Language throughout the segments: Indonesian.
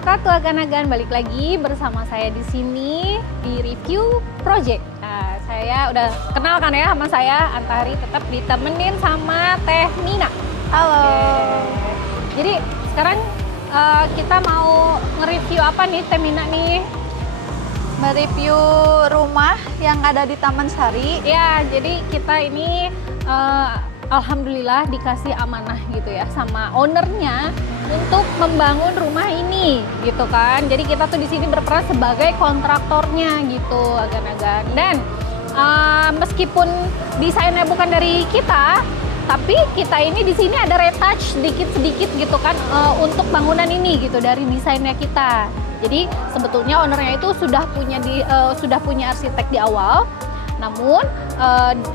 wabarakatuh, Agan-agan. Balik lagi bersama saya di sini di review project. Nah, saya udah kenal kan ya sama saya, Antari, tetap ditemenin sama Teh Mina. Halo. Oke. Jadi sekarang kita mau nge-review apa nih Teh Mina nih? Mereview rumah yang ada di Taman Sari. Ya, jadi kita ini alhamdulillah dikasih amanah gitu ya sama ownernya untuk membangun rumah ini gitu kan. Jadi kita tuh di sini berperan sebagai kontraktornya gitu, Agan-agan. Dan meskipun desainnya bukan dari kita, tapi kita ini di sini ada retouch sedikit-sedikit gitu kan untuk bangunan ini gitu dari desainnya kita. Jadi sebetulnya ownernya itu sudah punya arsitek di awal. Namun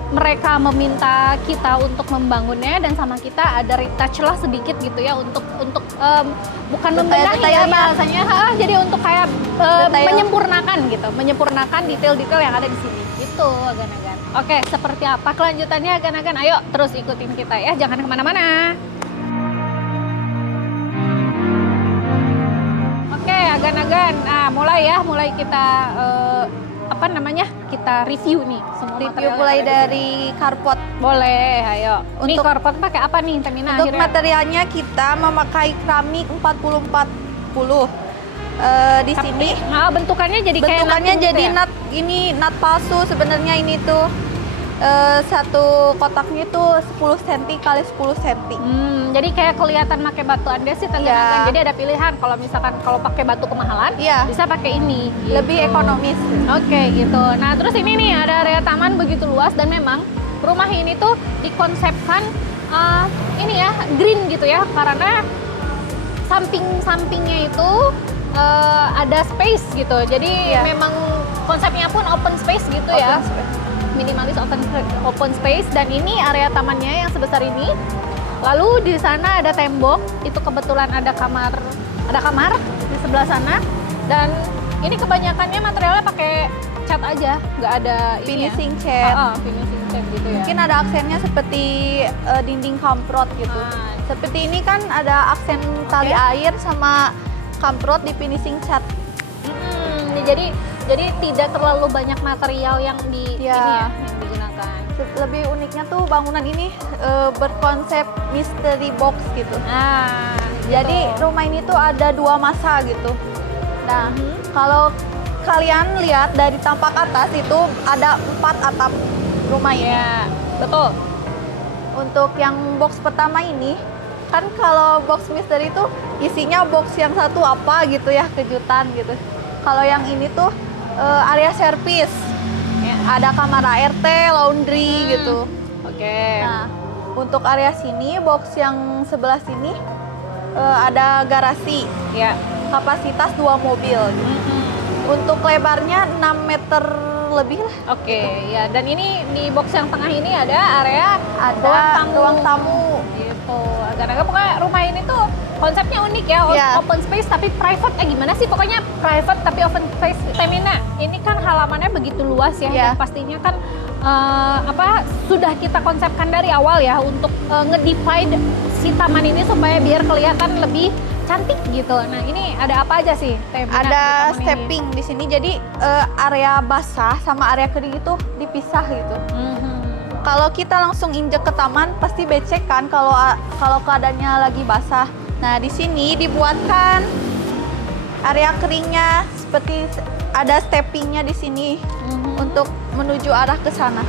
mereka meminta kita untuk membangunnya dan sama kita ada retouch lah sedikit gitu ya untuk bukan membenahi ya bahasanya, jadi untuk kayak menyempurnakan detail-detail yang ada di sini gitu, Agan-agan. Oke, seperti apa kelanjutannya, Agan-agan? Ayo terus ikutin kita ya, jangan kemana-mana. Oke, Agan-agan. Nah, mulai kita kita review nih semua Review material mulai dari carport. Boleh, ayo. Ini Untuk- carport pakai apa nih, Teh Mina? Untuk akhirnya? materialnya kita memakai keramik 40-40. Di sini Bentukannya jadi kayak bentukannya nut gitu jadi ya? nut palsu sebenarnya ini tuh. Satu kotaknya tuh 10 cm kali 10 cm. Jadi kayak kelihatan pakai batu andesit, Iya. Jadi ada pilihan kalau misalkan kalau pakai batu kemahalan, Iya. bisa pakai ini. Lebih gitu. ekonomis. Oke, gitu. Nah, terus ini nih ada area taman begitu luas dan memang rumah ini tuh dikonsepkan ini ya green gitu ya, karena samping-sampingnya itu ada space gitu. Jadi Iya. memang konsepnya pun open space gitu ya. Open space. Minimalis open space, dan ini area tamannya yang sebesar ini. Lalu di sana ada tembok, itu kebetulan ada kamar di sebelah sana, dan ini kebanyakannya materialnya pakai cat aja, nggak ada Finishing ini cat. ya. Finishing cat gitu ya. Mungkin ada aksennya seperti dinding kamprot gitu. Seperti ini kan ada aksen tali air sama kamprot di finishing cat. Jadi tidak terlalu banyak material yang yang digunakan. Lebih uniknya tuh bangunan ini berkonsep mystery box gitu. Nah, Jadi rumah ini tuh ada 2 masa gitu. Nah, kalau kalian lihat dari tampak atas itu ada 4 atap rumah ini. ya betul. Untuk yang box pertama ini, kan kalau box misteri itu isinya box yang satu apa gitu ya, kejutan gitu. Kalau yang ini tuh area servis, ada kamar ART, laundry gitu. Oke. Nah, untuk area sini, box yang sebelah sini ada garasi, Ya. kapasitas 2 mobil. Gitu. Untuk lebarnya 6 meter lebih lah. Oke, ya. Dan ini di box yang tengah ini ada area Ruang tamu. Gitu. Agak-agak pokoknya rumah ini tuh konsepnya unik ya, Iya. open space tapi private. Gimana sih? Pokoknya private tapi open space. Teh Mina, ini kan halamannya begitu luas ya, Iya. dan pastinya kan sudah kita konsepkan dari awal ya untuk nge-divide si taman ini supaya biar kelihatan lebih cantik gitu. Nah, ini ada apa aja sih, Teh Mina, di Ada taman ini? stepping di sini, jadi area basah sama area kering itu dipisah gitu. Kalau kita langsung injek ke taman pasti becek kan kalau keadaannya lagi basah. Nah, di sini dibuatkan area keringnya seperti ada steppingnya di sini untuk menuju arah ke sana.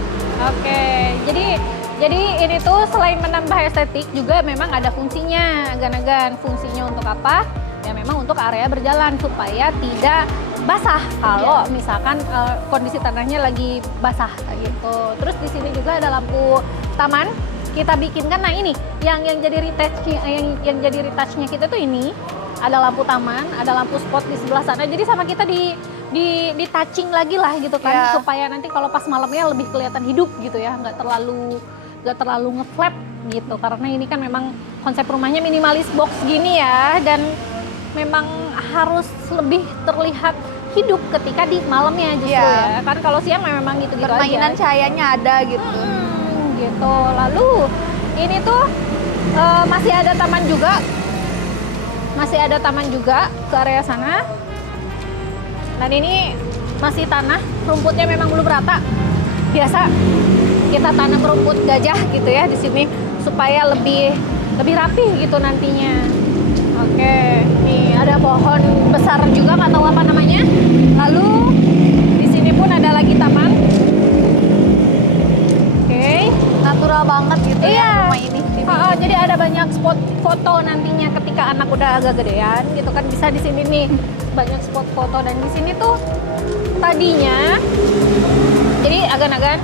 Oke, jadi ini tuh selain menambah estetik juga memang ada fungsinya, Agan-agan. Fungsinya untuk apa? Ya memang untuk area berjalan supaya tidak basah kalau misalkan kondisi tanahnya lagi basah kayak gitu. Terus di sini juga ada lampu taman kita bikinkan. Nah, ini yang jadi retouchnya kita tuh ini ada lampu taman, ada lampu spot di sebelah sana. Jadi sama kita di touching lagi lah gitu kan, supaya nanti kalau pas malamnya lebih kelihatan hidup gitu ya, nggak terlalu ngeflap gitu. Karena ini kan memang konsep rumahnya minimalis box gini ya, dan memang harus lebih terlihat hidup ketika di malamnya justru ya. Kan kalau siang memang gitu-gitu aja. Permainan cahayanya ada gitu. Gitu. Lalu ini tuh masih ada taman juga. masih ada taman juga ke area sana. Dan ini masih tanah, rumputnya memang belum rata. Biasa kita tanam rumput gajah gitu ya di sini supaya lebih rapi gitu nantinya. Oke, nih ada pohon besar juga nggak tahu apa namanya. Lalu di sini pun ada lagi taman. Oke, Natural banget gitu ya rumah ini. jadi ada banyak spot foto nantinya ketika anak udah agak gedean gitu kan, bisa di sini nih banyak spot foto. Dan di sini tuh tadinya, jadi agan-agan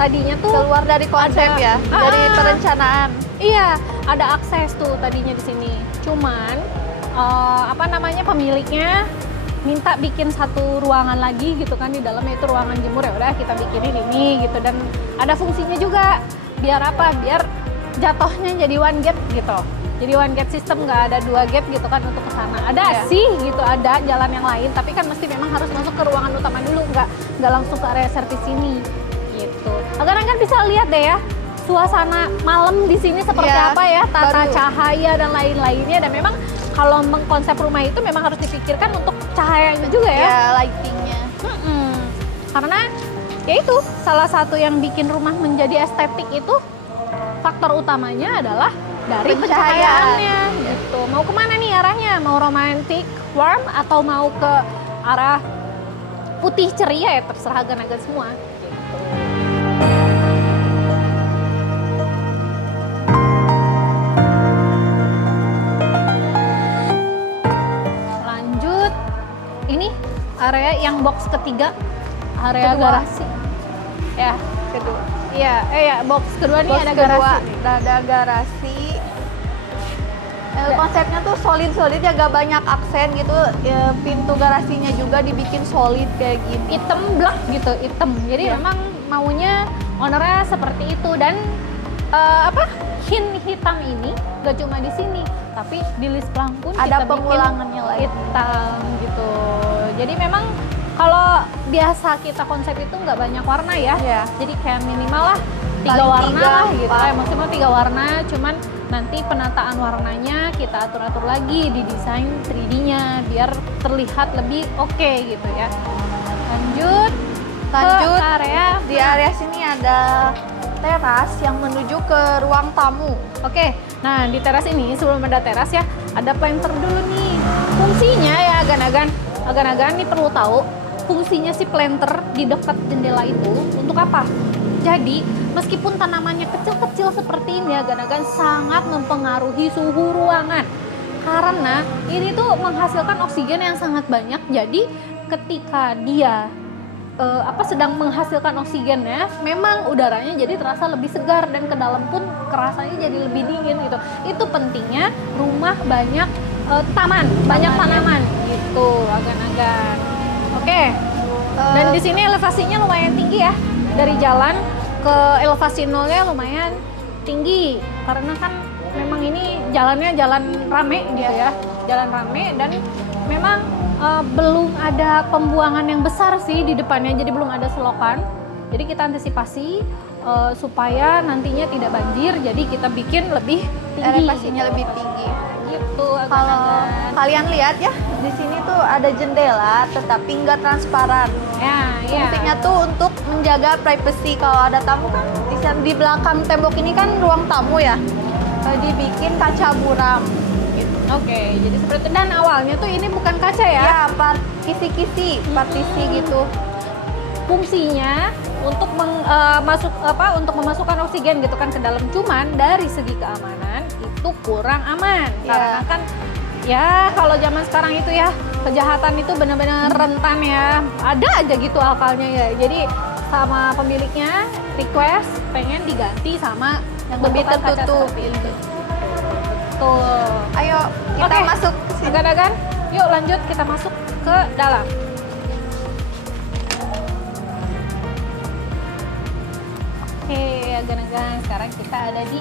tadinya tuh Keluar dari konsep ya, dari perencanaan. iya ada akses tuh tadinya di sini. Cuman apa namanya, pemiliknya minta bikin satu ruangan lagi gitu kan di dalamnya, itu ruangan jemur. Ya udah kita bikinin ini gitu, dan ada fungsinya juga. Biar apa? Biar jatuhnya jadi one gate gitu. Jadi one gate system, nggak ada dua gate gitu kan untuk ke sana. Ada sih gitu, ada jalan yang lain, tapi kan mesti memang harus masuk ke ruangan utama dulu, nggak langsung ke area servis ini gitu. Agar-agar bisa lihat deh ya suasana malam di sini seperti apa ya, tata cahaya dan lain-lainnya. Dan memang kalau mengkonsep rumah itu memang harus dipikirkan untuk cahayanya juga ya. Ya, lightingnya. Karena ya itu salah satu yang bikin rumah menjadi estetik itu, faktor utamanya adalah dari pencahayaannya gitu. Mau kemana nih arahnya? Mau romantic, warm, atau mau ke arah putih ceria, ya terserah agan-agan semua gitu. Lanjut, ini area yang box ketiga, area garasi ya. Kedua. Iya, box kedua nih Box ada kedua, garasi nih. ada garasi. Konsepnya tuh solid ya, gak banyak aksen gitu. Ya, pintu garasinya juga dibikin solid kayak gini. Hitam blak gitu, hitam. Jadi memang maunya ownernya seperti itu. Dan hint hitam ini gak cuma di sini, tapi di list pelang pun Ada kita pengulangannya bikin lagi. hitam gitu. Jadi memang kalau biasa kita konsep itu nggak banyak warna ya. Iya. Jadi kayak minimal lah 3 Paling warna 3, lah gitu. 4. Maksimal 3 warna, cuman nanti penataan warnanya kita atur-atur lagi di desain 3D-nya biar terlihat lebih oke gitu ya. Lanjut ke area. Di area sini ada teras yang menuju ke ruang tamu. Oke, nah di teras ini sebelum ada teras ya, ada planter dulu nih. Fungsinya ya agan-agan nih perlu tahu, fungsinya si planter di dekat jendela itu untuk apa? Jadi meskipun tanamannya kecil-kecil seperti ini, agan-agan sangat mempengaruhi suhu ruangan. Karena ini tuh menghasilkan oksigen yang sangat banyak. Jadi ketika dia sedang menghasilkan oksigennya, memang udaranya jadi terasa lebih segar dan ke dalam pun kerasanya jadi lebih dingin gitu. Itu pentingnya rumah banyak banyak tanaman gitu, agan-agan. Oke. Dan di sini elevasinya lumayan tinggi ya. Dari jalan ke elevasi nolnya lumayan tinggi karena kan memang ini jalannya jalan rame gitu ya. Jalan rame dan memang belum ada pembuangan yang besar sih di depannya, jadi belum ada selokan. Jadi kita antisipasi supaya nantinya tidak banjir, jadi kita bikin lebih tinggi. Elevasinya lebih tinggi. Gitu. Kalau kalian lihat ya, di sini tuh ada jendela tetapi nggak transparan. Ya, Fungsinya tuh untuk menjaga privacy. Kalau ada tamu kan di belakang tembok ini kan ruang tamu ya. Dibikin kaca muram. Oke, jadi seperti itu. Dan awalnya tuh ini bukan kaca ya? Ya, kisi-kisi, partisi gitu. Fungsinya untuk untuk memasukkan oksigen gitu kan ke dalam. Cuman dari segi keamanan itu kurang aman. Karena kan ya kalau zaman sekarang itu ya kejahatan itu benar-benar rentan ya. Ada aja gitu akalnya ya. Jadi sama pemiliknya request pengen diganti sama yang lebih bentukan kaca tertutup seperti ini. Tuh. Ayo kita masuk ke sini. Agan-agan, yuk lanjut kita masuk ke dalam. Oke, agan-agan, sekarang kita ada di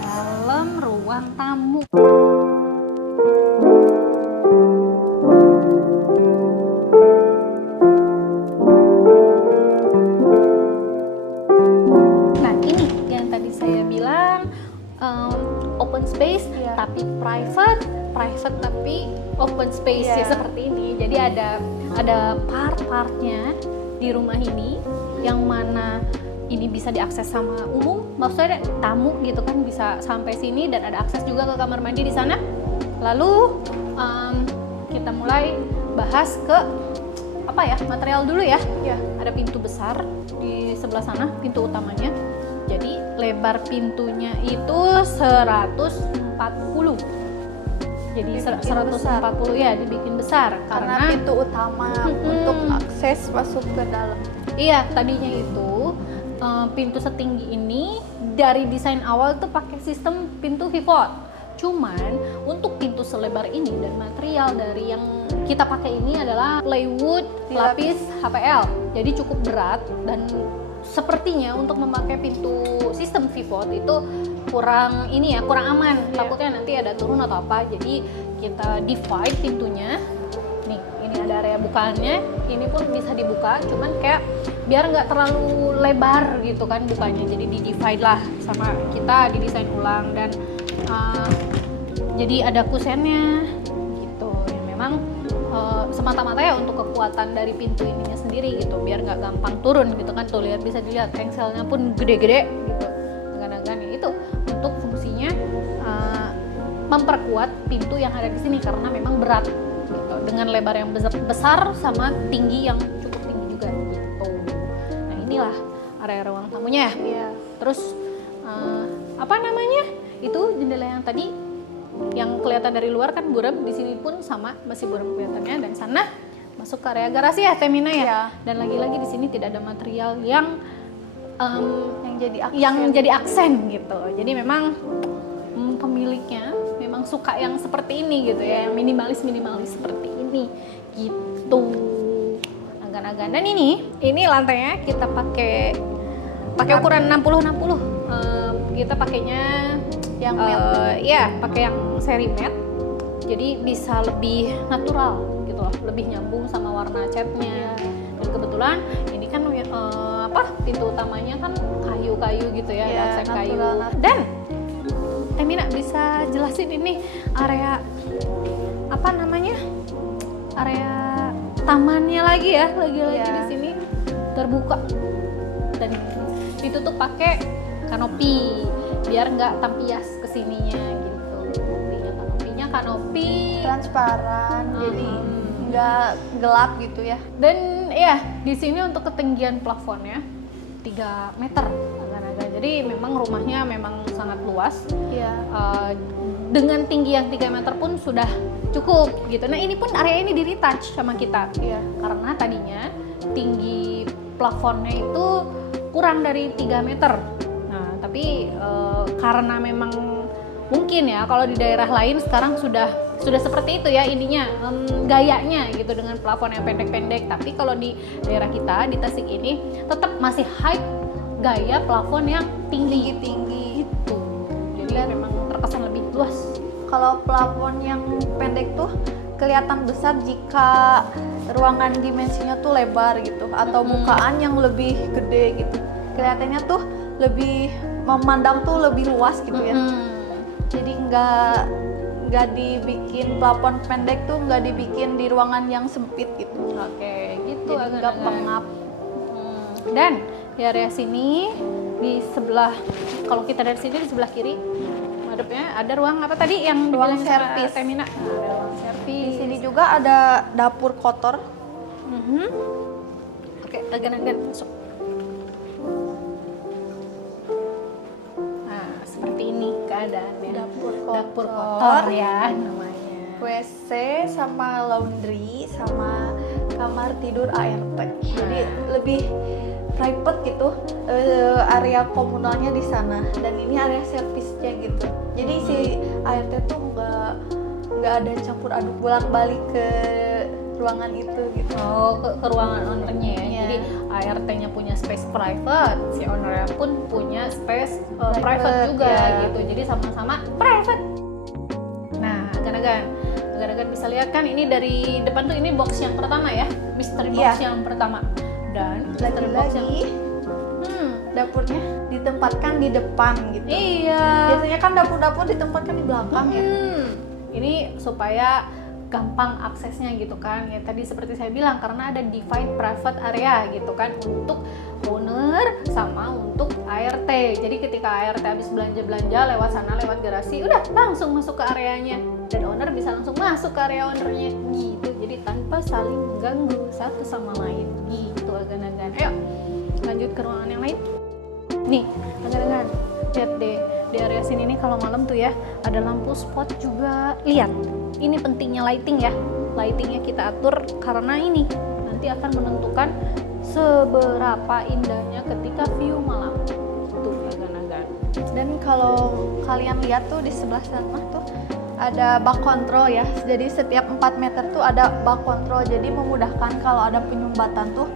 dalam ruang tamu. Nah, ini yang tadi saya bilang open space tapi private tapi open space ya Iya. seperti ini. Jadi ada part-partnya di rumah ini yang mana ini bisa diakses sama umum, maksudnya tamu gitu kan bisa sampai sini dan ada akses juga ke kamar mandi di sana. Lalu kita mulai bahas ke apa ya, material dulu ya. Ya. Ada pintu besar di sebelah sana, pintu utamanya. Jadi lebar pintunya itu 140. Jadi Dibikin 140 ya dibikin besar Karena pintu utama untuk akses masuk ke dalam. Iya, tadinya itu pintu setinggi ini dari desain awal tuh pakai sistem pintu pivot. Cuman untuk pintu selebar ini dan material dari yang kita pakai ini adalah plywood lapis HPL. Jadi cukup berat dan sepertinya untuk memakai pintu sistem pivot itu kurang aman. Takutnya nanti ada turun atau apa. Jadi kita divide pintunya. Nih, ini ada area bukaannya. Ini pun bisa dibuka, cuman kayak biar nggak terlalu lebar gitu kan bukanya. Jadi di divide lah sama kita, didesain ulang dan jadi ada kusennya gitu. Ya memang semata-mata ya untuk kekuatan dari pintu ininya sendiri gitu, biar nggak gampang turun gitu kan. Tuh lihat, bisa dilihat engselnya pun gede-gede gitu. Gan-gan ya itu untuk fungsinya memperkuat pintu yang ada di sini karena memang berat gitu, dengan lebar yang besar sama tinggi yang cukup tinggi juga gitu. Nah inilah area ruang tamunya. Iya. Terus apa namanya itu jendela yang tadi yang kelihatan dari luar kan buram, di sini pun sama masih buram kelihatannya, dan sana masuk ke area garasi ya Temina ya. Iya. Dan lagi-lagi di sini tidak ada material yang yang jadi aksen. gitu. Jadi memang pemiliknya memang suka yang seperti ini gitu ya, yang minimalis seperti ini gitu. Agak-agak. Dan ini lantainya kita pakai ukuran 60-60. Kita pakainya Yang matte. ya pakai yang seri matte, jadi bisa lebih natural gitu loh, lebih nyambung sama warna catnya. Dan kebetulan ini kan pintu utamanya kan kayu-kayu gitu ya, Iya, aksen kayu. natural. Dan Temina bisa jelasin ini area apa namanya, area tamannya lagi ya, lagi-lagi Iya. di sini terbuka dan ditutup pakai kanopi biar nggak tampias kesininya gitu. Kanopinya kanopi transparan, jadi nggak gelap gitu ya. dan ya di sini untuk ketinggian plafonnya 3 meter agak-agak. Jadi memang rumahnya memang sangat luas. Iya. Dengan tinggi yang 3 meter pun sudah cukup gitu. Nah ini pun area ini di retouch sama kita. Iya. Karena tadinya tinggi plafonnya itu kurang dari 3 meter. Nah tapi karena memang mungkin ya kalau di daerah lain sekarang sudah seperti itu ya ininya, gayanya gitu dengan plafon yang pendek-pendek. Tapi kalau di daerah kita di Tasik ini tetap masih high gaya plafon yang tinggi gitu. Jadi memang terkesan lebih luas. Kalau plafon yang pendek tuh kelihatan besar jika ruangan dimensinya tuh lebar gitu, atau bukaan yang lebih gede gitu. Kelihatannya tuh lebih memandang tuh lebih luas gitu ya. Jadi nggak dibikin plafon pendek tuh, nggak dibikin di ruangan yang sempit gitu. Oke, gitu. Jadi nggak pengap. Dan di area sini di sebelah, kalau kita dari sini di sebelah kiri madepnya ada ruang apa tadi yang Ruang dibilang sama servis. Temina. Nah, ada ruang servis. Di sini juga ada dapur kotor. Oke, agan-agan masuk. Nah, seperti ini keadaannya. Dapur Dapur kotor. kotor ya namanya. WC sama laundry sama kamar tidur ART. Jadi lebih private gitu, area komunalnya di sana, dan ini area servisnya gitu. Jadi si ART tuh nggak ada campur aduk bolak-balik ke ruangan itu gitu. Oh, ke ruangan ownernya ya. Iya. Jadi ART-nya punya space private, si ownernya pun punya space private juga ya. gitu. Jadi sama-sama private. Nah, agan-agan bisa lihat kan ini dari depan tuh, ini box yang pertama ya, mystery box Iya. yang pertama. Dan mystery box yang Lagi-lagi dapurnya ditempatkan di depan gitu. iya. Biasanya kan dapur-dapur ditempatkan di belakang ya. Ini supaya gampang aksesnya gitu kan. Ya tadi seperti saya bilang karena ada defined private area gitu kan untuk owner sama untuk ART. Jadi ketika ART habis belanja lewat sana lewat garasi, udah langsung masuk ke areanya dan owner bisa langsung masuk ke area ownernya gitu. Jadi tanpa saling mengganggu satu sama lain gitu agan-agan. Ayo lanjut ke ruangan yang lain. Nih, agan-agan. Lihat deh, di area sini nih kalau malam tuh ya ada lampu spot juga. Lihat, ini pentingnya lighting ya. Lightingnya kita atur karena ini nanti akan menentukan seberapa indahnya ketika view malam. Tuh agan-agan. Dan kalau kalian lihat tuh di sebelah sana tuh ada bak kontrol ya. Jadi setiap 4 meter tuh ada bak kontrol. Jadi memudahkan kalau ada penyumbatan tuh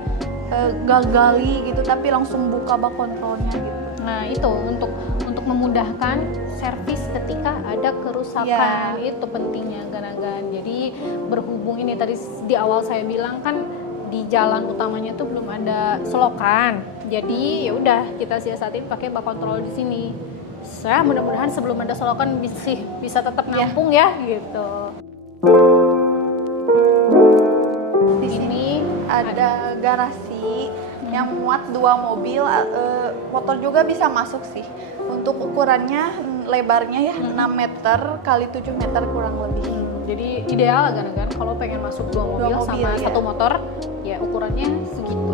gagali gitu tapi langsung buka bak kontrolnya gitu. Nah itu untuk memudahkan servis ketika ada kerusakan. Itu pentingnya agan-agan. Jadi berhubung ini tadi di awal saya bilang kan di jalan utamanya tuh belum ada selokan. Jadi ya udah kita siasatin pakai bak kontrol di sini. Saya mudah-mudahan sebelum ada selokan bisa tetap nampung ya gitu. Di sini ada garasi yang muat 2 mobil, motor juga bisa masuk sih. Untuk ukurannya lebarnya ya 6 meter kali 7 meter kurang lebih. Jadi ideal agan-agan kalau pengen masuk 2 mobil sama ya. 1 motor ya ukurannya segitu.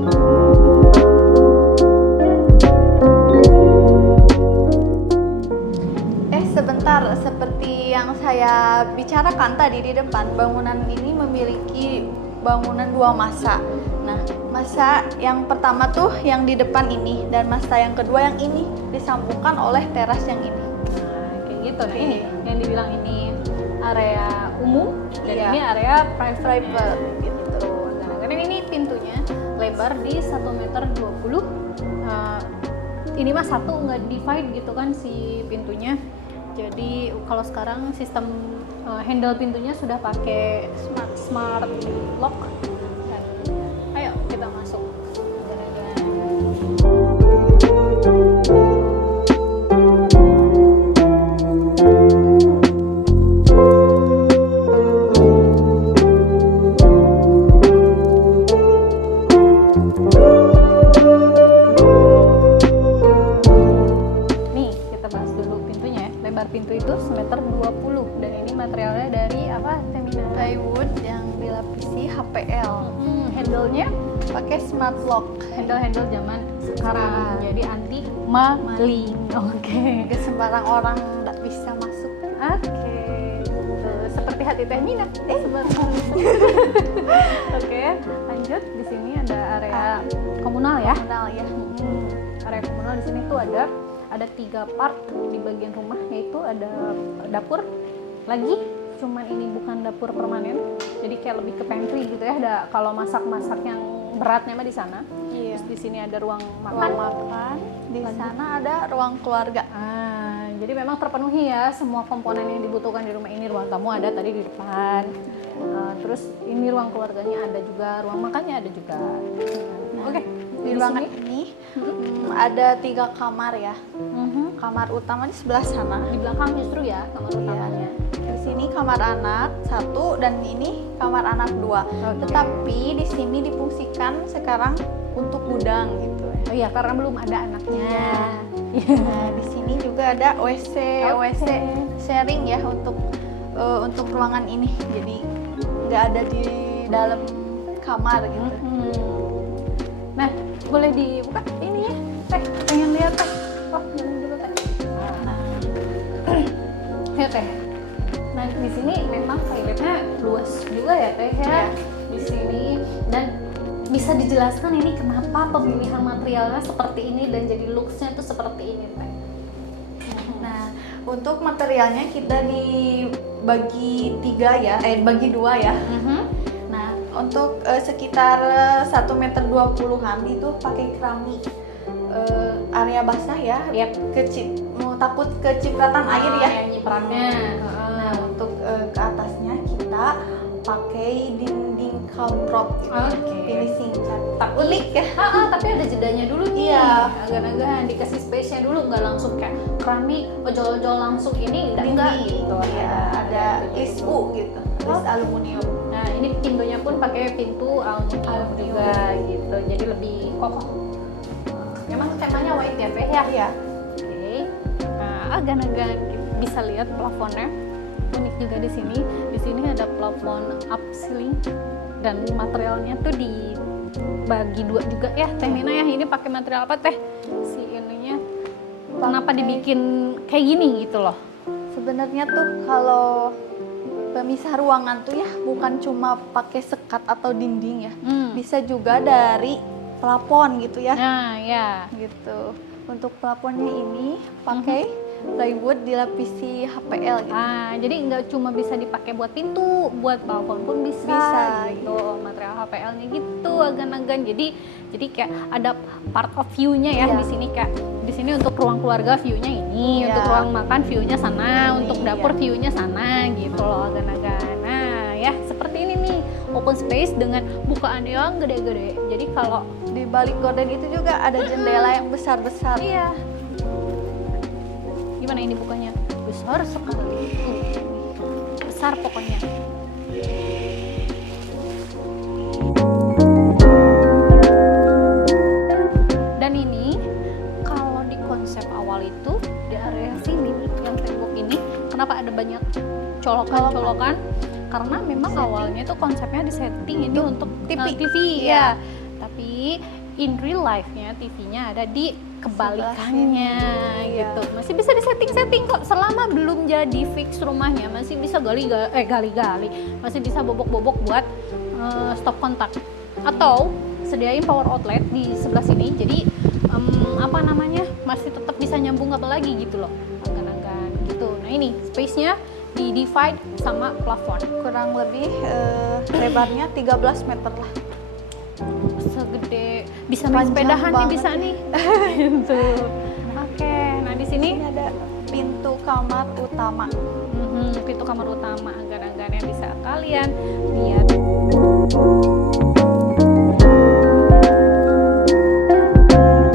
Sebentar, seperti yang saya bicarakan tadi di depan, bangunan ini memiliki bangunan 2 masa. Nah, masa yang pertama tuh yang di depan ini dan masa yang kedua yang ini disambungkan oleh teras yang ini. Nah, kayak gitu. Nah, ini yang dibilang ini area umum dan ini area private gitu. Karena ini pintunya lebar di 1,20 meter. Ini mah satu nggak divide gitu kan si pintunya. Jadi kalau sekarang sistem handle pintunya sudah pakai smart lock. Dan, ayo kita masuk. Pintu itu 1,20 meter dan ini materialnya dari apa? Femina plywood yang dilapisi HPL. Handle-nya pakai smart lock. Handle zaman sekarang. Jadi anti maling. Oke. Gak sembarang orang nggak bisa masuk. Oke. Seperti hati Teh Mina. Oke, lanjut. Di sini ada area komunal ya. Komunal ya. Area komunal di sini tuh ada 3 part di bagian rumah, yaitu ada dapur lagi, cuman ini bukan dapur permanen, jadi kayak lebih ke pantry gitu ya. Ada kalau masak-masak yang beratnya mah di sana. Terus di sini ada ruang makan. Di sana ada ruang keluarga. Jadi memang terpenuhi ya semua komponen yang dibutuhkan di rumah ini. Ruang tamu ada tadi di depan. Terus ini ruang keluarganya ada juga, ruang makannya ada juga. Oke. Di ruangan ini ada 3 kamar ya. Kamar utama di sebelah sana. Di belakang justru ya kamar utamanya. Di sini kamar anak 1 dan ini kamar anak 2. Tetapi di sini difungsikan sekarang untuk gudang gitu. Oh iya, karena belum ada anaknya. Nah, di sini juga ada WC sharing ya untuk ruangan ini. Jadi nggak ada di dalam kamar gitu. Nah, boleh dibuka ini ya, Teh. Pengen lihat Teh. Wah, jangan dulu Teh. Ya Teh. Nah, di sini memang toiletnya luas juga ya Teh ya. Di sini dan bisa dijelaskan ini kenapa pemilihan materialnya seperti ini dan jadi looks-nya tuh seperti ini Teh. Nah, untuk materialnya kita dibagi 3 ya, bagi 2 ya. Nah, untuk sekitar 1,20 meter itu pakai keramik. Area basah ya, takut kecipratan air ya. Nyipratnya. Nah, untuk ke atasnya kita pakai dinding Caltrop Oke. finishing cat. Tapi Unik ya. tapi ada jedanya dulu nih. Iya. Agak-agak dikasih space-nya dulu, nggak langsung kayak keramik, ojol-ojol langsung ini enggak gitu. Iya, ada list U gitu, list aluminium. Nah, ini pintunya pun pakai pintu aluminium juga gitu. Jadi lebih kokoh. Memang temanya white ya, Teh ya? Iya. Oke. Nah, agan-agan bisa lihat plafonnya. Unik juga di sini. Di sini ada plafon up ceiling dan materialnya tuh dibagi dua juga ya, Teh Nina ya. Ini pakai material apa, Teh? Si ininya kenapa dibikin kayak gini gitu loh? Sebenarnya tuh kalau pemisah ruangan tuh ya bukan cuma pakai sekat atau dinding ya. Bisa juga dari plafon gitu ya. Nah, ya. Gitu. Untuk plafonnya ini pakai plywood dilapisi HPL gitu. Jadi nggak cuma bisa dipakai buat pintu, buat plafon pun bisa. Bisa, Gitu. Material HPL-nya gitu agan-agan. Jadi kayak ada part of view-nya ya Iya. di sini, kayak di sini untuk ruang keluarga view-nya ini, Iya. untuk ruang makan view-nya sana, Ini, untuk dapur iya. view-nya sana gitu loh agan-agan. Nah, ya seperti ini nih, open space dengan bukaan yang gede-gede. Jadi kalau Di balik gorden itu juga ada jendela yang besar-besar. iya. Gimana ini bukanya? Besar sekali. Besar pokoknya. Dan ini kalau di konsep awal itu di area sini yang tembok ini, kenapa ada banyak colokan-colokan? Karena memang awalnya itu konsepnya di setting ini untuk TV ya. Tapi in real life-nya TV-nya ada di kebalikannya sini. gitu. Masih bisa disetting-setting kok selama belum jadi fix rumahnya, masih bisa gali-gali, masih bisa bobok-bobok buat stop kontak. Atau sediain power outlet di sebelah sini. Jadi apa namanya? Masih tetap bisa nyambung apalagi gitu loh. Agan-agan gitu. Nah, ini space-nya di divide sama plafon. Kurang lebih lebarnya 13 meter lah. Segede bisa main Panjang sepedahan nih, banget bisa nih. Gitu. Oke, nah di sini Ini ada pintu kamar utama. pintu kamar utama, agan-agannya bisa kalian lihat.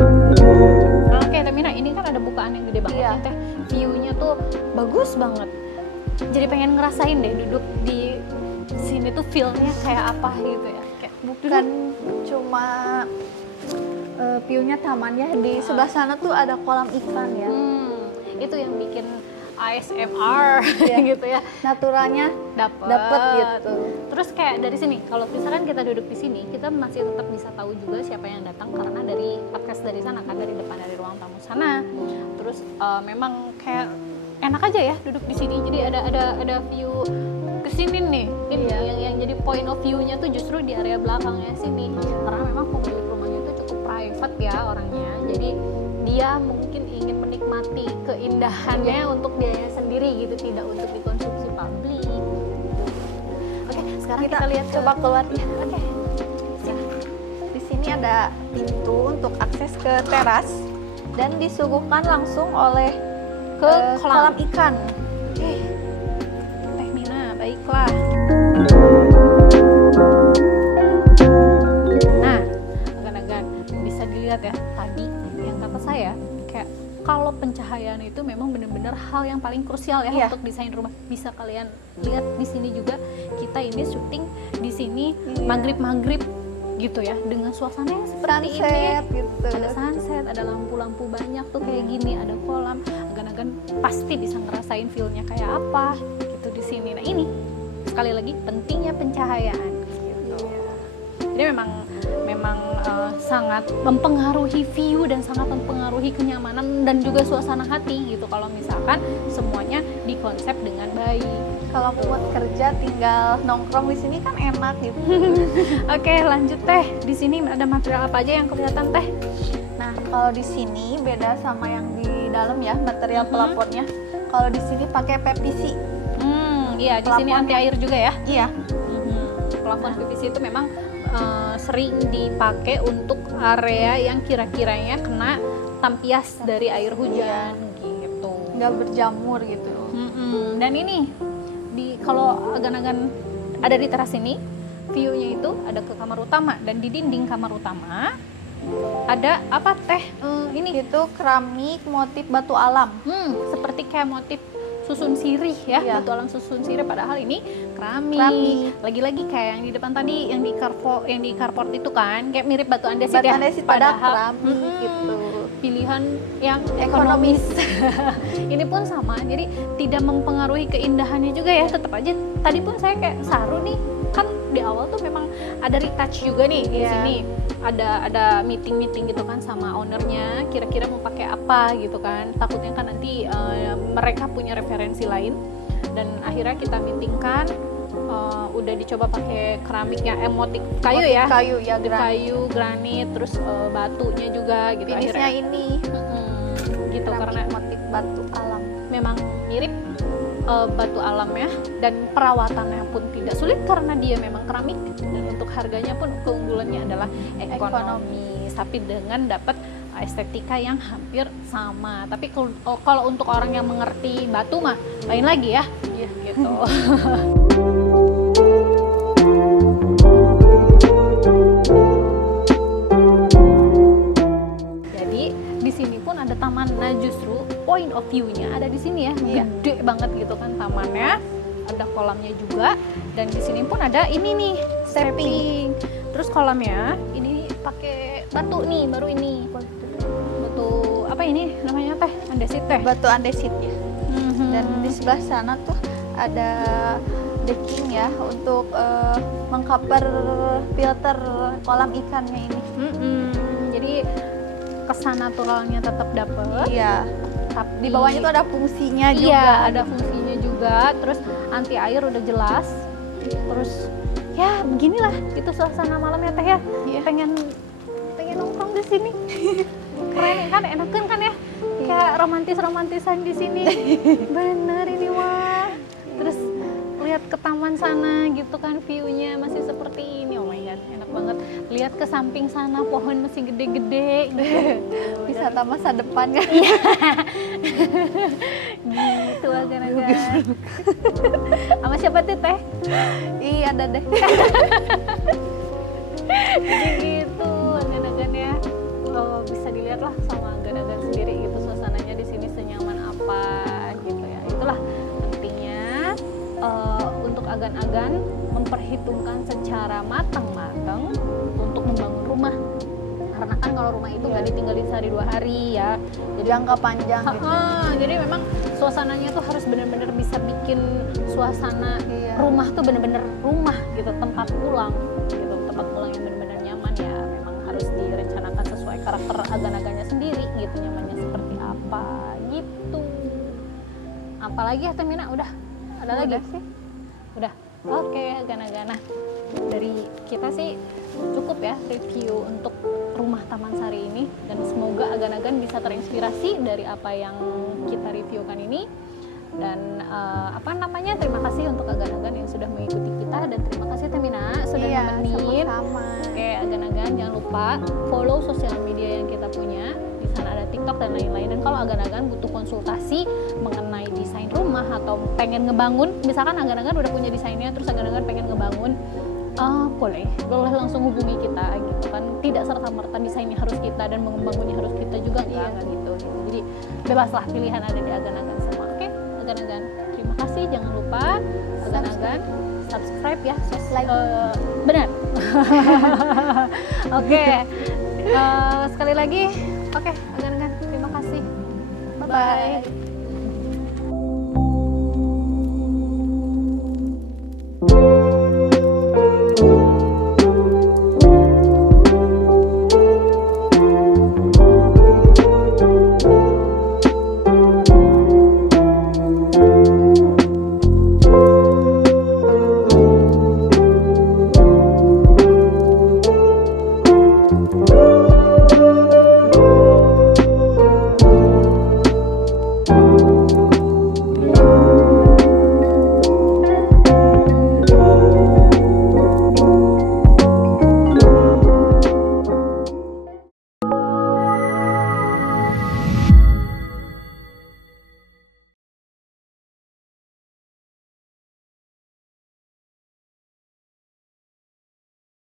Oke, Temina, ini kan ada bukaan yang gede banget Iya. nih, Teh. View-nya tuh bagus banget. Jadi pengen ngerasain deh duduk di sini tuh feel-nya kayak apa gitu ya. Kayak Bukan cuma view-nya taman ya, di sebelah sana tuh ada kolam ikan ya. Itu yang bikin ASMR Iya. gitu ya. Naturalnya dapet gitu. Terus kayak dari sini, kalau misalkan kita duduk di sini, kita masih tetap bisa tahu juga siapa yang datang karena dari podcast dari sana kan, dari depan, dari ruang tamu sana. Terus memang kayak enak aja ya duduk di sini. Jadi ada view ke sini nih. Ini Iya. yang jadi point of view-nya tuh justru di area belakangnya sini. Karena memang pemilik rumahnya itu cukup private ya orangnya. Jadi dia mungkin ingin menikmati keindahannya untuk dia sendiri gitu, tidak untuk dikonsumsi publik. Oke, sekarang kita lihat coba keluar ya. Oke. Di sini ada pintu untuk akses ke teras dan disuguhkan langsung oleh Ke kolam ikan. Oke. Teh Nina, baiklah. Nah, agan-agan bisa dilihat ya tadi yang kata saya kayak kalau pencahayaan itu memang benar-benar hal yang paling krusial ya Iya. untuk desain rumah. Bisa kalian lihat di sini juga, kita ini syuting di sini Iya. maghrib gitu ya, dengan suasana yang seperti ini. Sunset gitu. Ada sunset, ada lampu-lampu banyak tuh kayak gini, ada kolam. Agan-agan pasti bisa ngerasain feel-nya kayak apa gitu di sini. Nah, ini sekali lagi pentingnya pencahayaan gitu. Jadi memang sangat mempengaruhi view dan sangat mempengaruhi kenyamanan dan juga suasana hati gitu kalau misalkan semuanya dikonsep dengan baik. Kalau buat kerja tinggal nongkrong di sini kan enak gitu. Oke, lanjut Teh. Di sini ada material apa aja yang kelihatan Teh? Nah, kalau di sini beda sama yang di dalam ya, material pelapornya. Kalau di sini pakai PVC. Iya, di sini anti air juga ya. Iya. Plafon PVC itu memang sering dipakai untuk area yang kira-kiranya kena tampias dari air hujan gitu. Nggak berjamur gitu. Dan ini kalau agan-agan ada di teras ini, view-nya itu ada ke kamar utama, dan di dinding kamar utama ada apa teh? Ini Itu keramik motif batu alam. seperti kayak motif susun sirih ya, Iya. batu alam susun sirih, padahal ini keramik. Keramik. Lagi-lagi kayak yang di depan tadi, yang di carport itu kan, kayak mirip batu andesit Batu ya. andesit pada Padahal, keramik gitu. pilihan yang Ekonomis. Ini pun sama, jadi tidak mempengaruhi keindahannya juga ya. Tetap aja tadi pun saya kayak saru nih, kan di awal tuh memang ada retouch juga nih di Iya. sini. Ada meeting gitu kan sama ownernya, kira-kira mau pakai apa gitu kan. Takutnya kan nanti mereka punya referensi lain, dan akhirnya kita meetingkan, udah dicoba pakai keramiknya motif kayu Motif ya. Kayu ya, Di kayu, granit, terus batunya juga gitu. Finishnya ini Gitu keramik karena motif batu alam. memang mirip batu alam ya, dan perawatannya pun tidak sulit karena dia memang keramik, dan untuk harganya pun keunggulannya adalah ekonomi, tapi dengan dapat estetika yang hampir sama. Tapi kalau untuk orang yang mengerti batu mah lain lagi ya, gitu. Jadi di sini pun ada tamannya, justru point of view-nya ada di sini ya, Iya. gede banget gitu kan tamannya, ada kolamnya juga, dan di sini pun ada ini nih stepping. Terus kolamnya ini pakai batu nih, baru ini batu apa ini namanya teh, andesit teh. Batu andesit ya. Dan di sebelah sana tuh ada decking ya untuk mengcover filter kolam ikannya ini. Jadi kesan naturalnya tetap dapet. Iya. Tapi Di bawahnya tuh ada fungsinya iya, juga. ada fungsinya juga. Terus anti air udah jelas. Terus ya beginilah itu suasana malamnya teh ya. Iya. Pengen nongkrong di sini. Keren kan, enakan kan ya? Kayak romantisan di sini. Bener ini mah. Terus lihat ke taman sana gitu kan, view-nya masih seperti ini. Oh my god, enak banget. Lihat ke samping sana, pohon masih gede-gede gitu. Wisata masa depan kan. Gitu agan-agan. Sama siapa tuh teh? Iya, ada deh. Jadi gitu agan-agan ya. Bisa dilihat lah sama agan-agan sendiri gitu, suasananya di sini senyaman apa gitu ya. Itulah pentingnya untuk agan-agan memperhitungkan secara matang-matang untuk membangun rumah. Karena kan kalau rumah itu nggak ditinggalin sehari 2 hari ya. Jadi Jangka panjang gitu. jadi memang suasananya tuh harus benar-benar bisa bikin suasana Iya. rumah tuh benar-benar rumah gitu, tempat pulang gitu, tempat pulang yang benar-benar nyaman ya. Memang harus direncanakan sesuai karakter agan-agannya sendiri gitu, nyamannya seperti apa gitu. Apalagi ya Teh Mina, udah ada lagi Udah sih. udah. Oke, agan-agan. Nah, dari kita sih cukup ya review untuk rumah Taman Sari ini, dan semoga agan-agan bisa terinspirasi dari apa yang kita reviewkan ini. Dan terima kasih untuk agan-agan yang sudah mengikuti kita, dan terima kasih Teh Mina sudah Iya, nemenin. sama-sama. Oke, agan-agan jangan lupa follow sosial media yang kita punya. Di sana ada TikTok dan lain-lain. Dan kalau agan-agan butuh konsultasi mengenai desain rumah atau pengen ngebangun, misalkan agan-agan udah punya desainnya, terus agan-agan pengen ngebangun, boleh langsung hubungi kita gitu kan. Tidak serta-merta desainnya harus kita dan membangunnya harus kita juga, enggak gitu. Jadi bebaslah, pilihan ada di agan-agan semua. Oke, agan-agan terima kasih. Jangan lupa agan-agan subscribe ya, Like. benar. Oke, sekali lagi, oke agan-agan terima kasih. Bye bye.